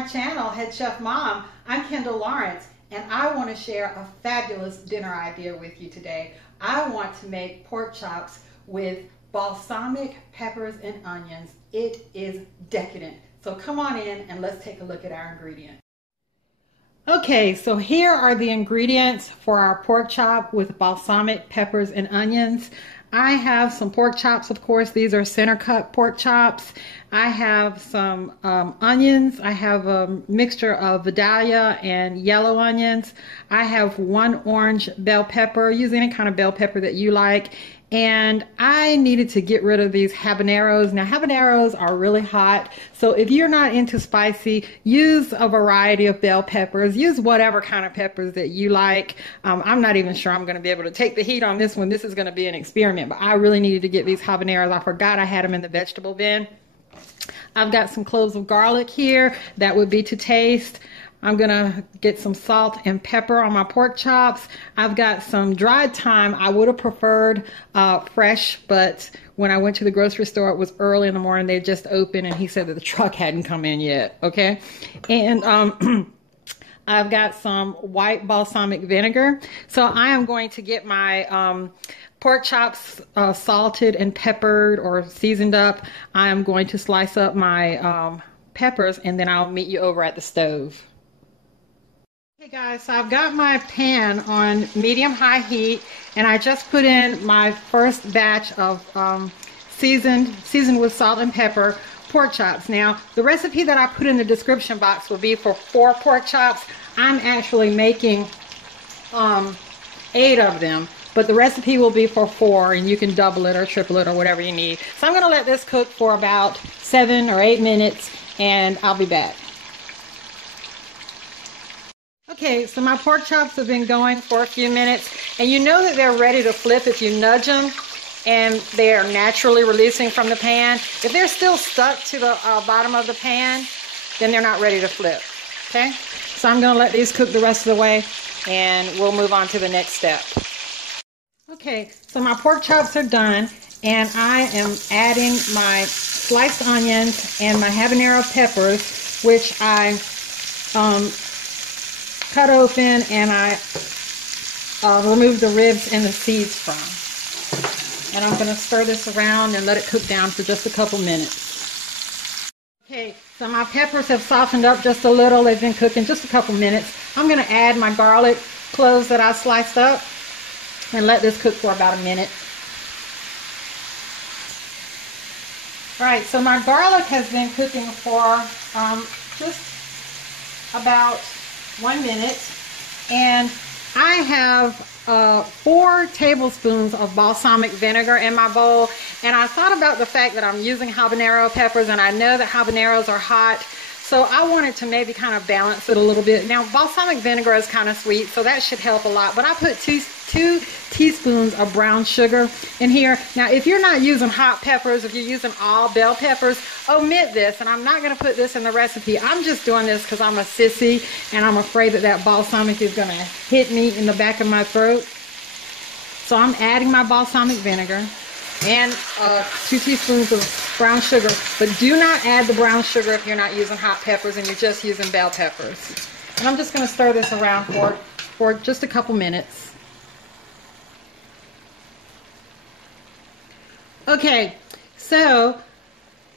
my channel, Head Chef Mom. I'm Kendall Lawrence, and I want to share a fabulous dinner idea with you today. I want to make pork chops with balsamic peppers and onions. It is decadent. So come on in and let's take a look at our ingredients. Okay, so here are the ingredients for our pork chop with balsamic peppers and onions. I have some pork chops, of course. These are center cut pork chops. I have some onions. I have a mixture of Vidalia and yellow onions. I have one orange bell pepper. Use any kind of bell pepper that you like. And I needed to get rid of these habaneros. Now, habaneros are really hot, so if you're not into spicy, use a variety of bell peppers. Use whatever kind of peppers that you like. I'm not even sure I'm going to be able to take the heat on this one. This is going to be an experiment, but I really needed to get these habaneros. I forgot I had them in the vegetable bin. I've got some cloves of garlic here. That would be to taste. I'm gonna get some salt and pepper on my pork chops. I've got some dried thyme. I would have preferred fresh, but when I went to the grocery store, it was early in the morning. They just opened, and he said that the truck hadn't come in yet. Okay, and I've got some white balsamic vinegar. So I am going to get my pork chops salted and peppered or seasoned up. I am going to slice up my peppers, and then I'll meet you over at the stove. Okay guys, so I've got my pan on medium-high heat, and I just put in my first batch of seasoned with salt and pepper pork chops. Now, the recipe that I put in the description box will be for 4 pork chops. I'm actually making 8 of them, but the recipe will be for 4, and you can double it or triple it or whatever you need. So I'm going to let this cook for about 7 or 8 minutes, and I'll be back. Okay, so my pork chops have been going for a few minutes, and you know that they're ready to flip if you nudge them and they are naturally releasing from the pan. If they're still stuck to the bottom of the pan, then they're not ready to flip. Okay, so I'm going to let these cook the rest of the way, and we'll move on to the next step. Okay, so my pork chops are done, and I am adding my sliced onions and my habanero peppers, which I cut open, and I remove the ribs and the seeds from. And I'm going to stir this around and let it cook down for just a couple minutes. Okay, so my peppers have softened up just a little. They've been cooking just a couple minutes. I'm going to add my garlic cloves that I sliced up and let this cook for about a minute. Alright, so my garlic has been cooking for just about 1 minute, and I have 4 tablespoons of balsamic vinegar in my bowl, and I thought about the fact that I'm using habanero peppers, and I know that habaneros are hot, so I wanted to maybe kind of balance it a little bit. Now, balsamic vinegar is kind of sweet, so that should help a lot, but I put 2 teaspoons of brown sugar in here. Now, if you're not using hot peppers, if you're using all bell peppers, omit this, and I'm not going to put this in the recipe. I'm just doing this because I'm a sissy, and I'm afraid that that balsamic is going to hit me in the back of my throat. So I'm adding my balsamic vinegar and 2 teaspoons of brown sugar, but do not add the brown sugar if you're not using hot peppers and you're just using bell peppers. And I'm just going to stir this around for just a couple minutes. Okay, so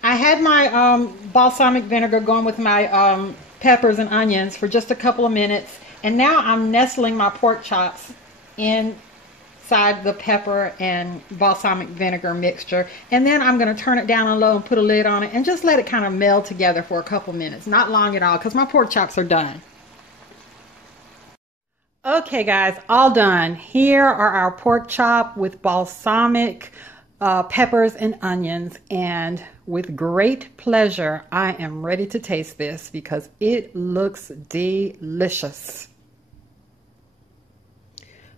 I had my balsamic vinegar going with my peppers and onions for just a couple of minutes, and now I'm nestling my pork chops inside the pepper and balsamic vinegar mixture, and then I'm going to turn it down on low and put a lid on it and just let it kind of meld together for a couple minutes. Not long at all, because my pork chops are done. Okay guys, all done. Here are our pork chop with balsamic peppers and onions, and with great pleasure I am ready to taste this because it looks delicious.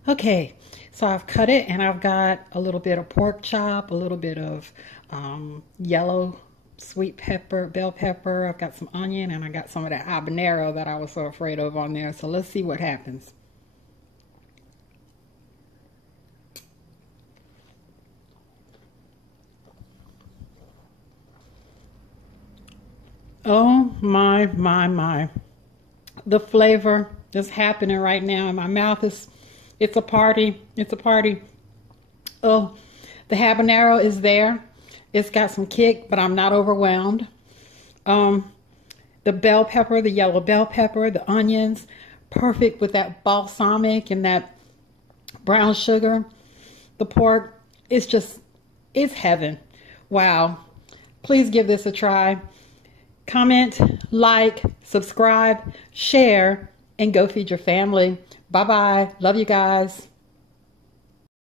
Okay, so I've cut it, and I've got a little bit of pork chop, a little bit of yellow sweet pepper, bell pepper, I've got some onion, and I got some of that habanero that I was so afraid of on there. So let's see what happens. Oh my. The flavor is happening right now in my mouth. It's a party. It's a party. Oh, the habanero is there. It's got some kick, but I'm not overwhelmed. The bell pepper, the yellow bell pepper, the onions, perfect with that balsamic and that brown sugar. The pork, it's heaven. Wow. Please give this a try. Comment, like, subscribe, share, and go feed your family. Bye-bye. Love you guys.